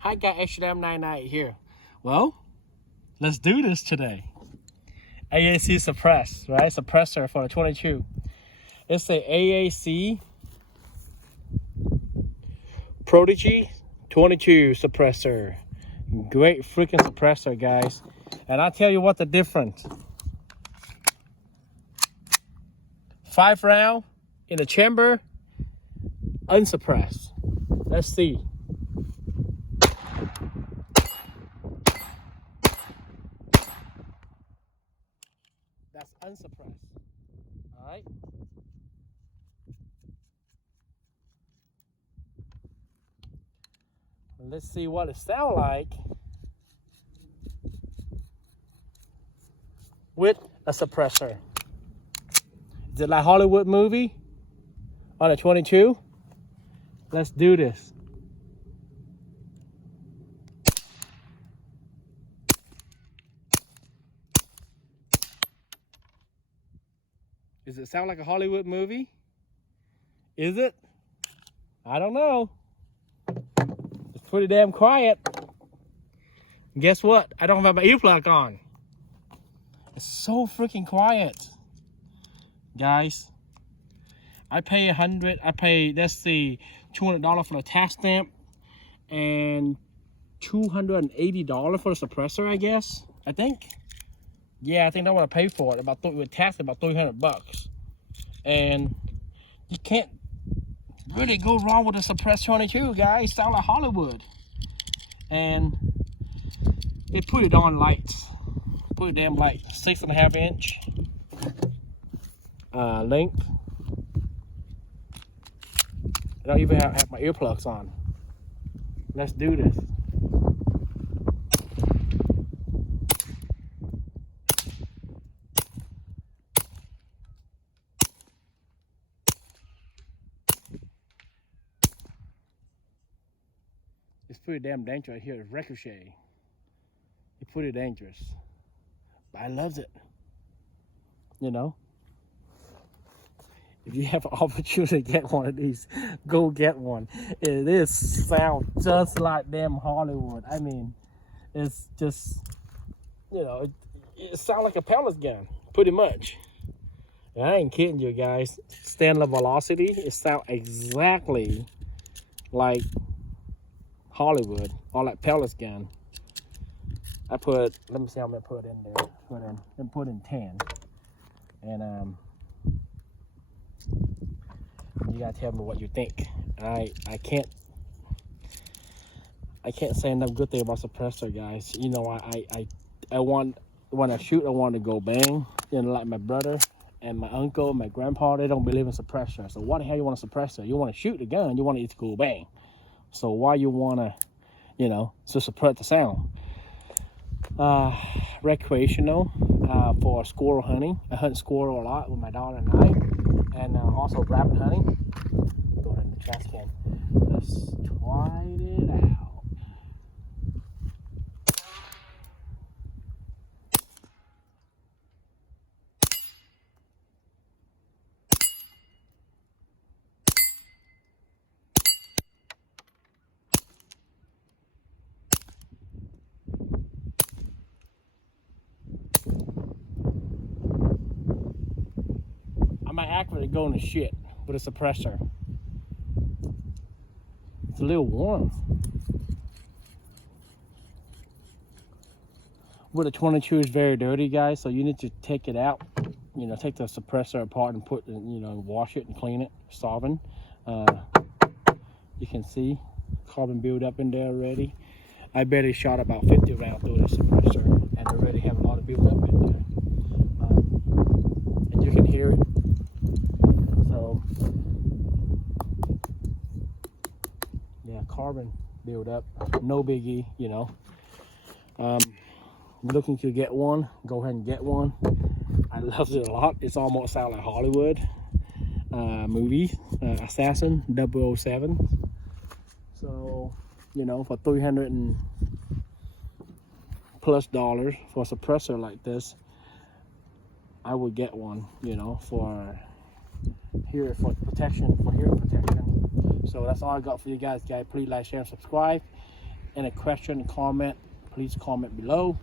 Hi guys, HM99 here. Well, let's do this today. AAC suppress, right? Suppressor for the 22. It's the AAC Prodigy 22 suppressor. Great freaking suppressor, guys. And I'll tell you what the difference. 5 round in the chamber, unsuppressed. Let's see. That's unsuppressed. All right. Let's see what it sounds like with a suppressor. Is it like Hollywood movie on a 22? Let's do this. Does it sound like a Hollywood movie? Is it? I don't know. It's pretty damn quiet. And guess what? I don't have my earplug on. It's so freaking quiet. Guys, I pay that's the $200 for the tax stamp and $280 for the suppressor, I guess. I think. Yeah, I think I want to pay for it. With tax, about 300 bucks. And you can't really go wrong with a suppressor 22, guys. Sound like Hollywood. And it pretty darn light. Pretty damn light. 6.5 inch length. I don't even have my earplugs on. Let's do this. It's pretty damn dangerous right here. It's ricochet. It's pretty dangerous. But I love it. You know? If you have an opportunity to get one of these, go get one. It sounds just like damn Hollywood. I mean, it's just, you know, it sounds like a pellet gun, pretty much. And I ain't kidding you guys. Stand the velocity, it sounds exactly like Hollywood or like pellet gun. Let me see how I'm gonna put in there. Put in 10. And you gotta tell me what you think. I can't say enough good thing about suppressor, guys. You know, I want, when I shoot, I want to go bang. You know, like my brother and my uncle, my grandpa, they don't believe in suppressor. So why the hell you want a suppressor? You want to shoot the gun, you want it to go bang. So why you want to, you know, to suppress the sound? Recreational, for squirrel hunting. I hunt squirrel a lot with my daughter and I, and also rabbit hunting. Throw it in the trash can. Let's try it out. I might actually go in the shit with a suppressor. It's a little warm. With a 22 is very dirty, guys, so you need to take it out. You know, take the suppressor apart and wash it and clean it, solvent. You can see carbon build up in there already. I barely shot about 50 rounds through the suppressor and already have a lot of build up in there. And you can hear it. So, yeah, carbon build up, no biggie, you know. Looking to get one, go ahead and get one. I loved it a lot. It's almost sound like Hollywood movie, Assassin 007. So, you know, for $300 and plus for a suppressor like this, I would get one, you know, for hearing protection. So that's all I got for you guys. Please like, share, and subscribe. Any question, comment, please comment below.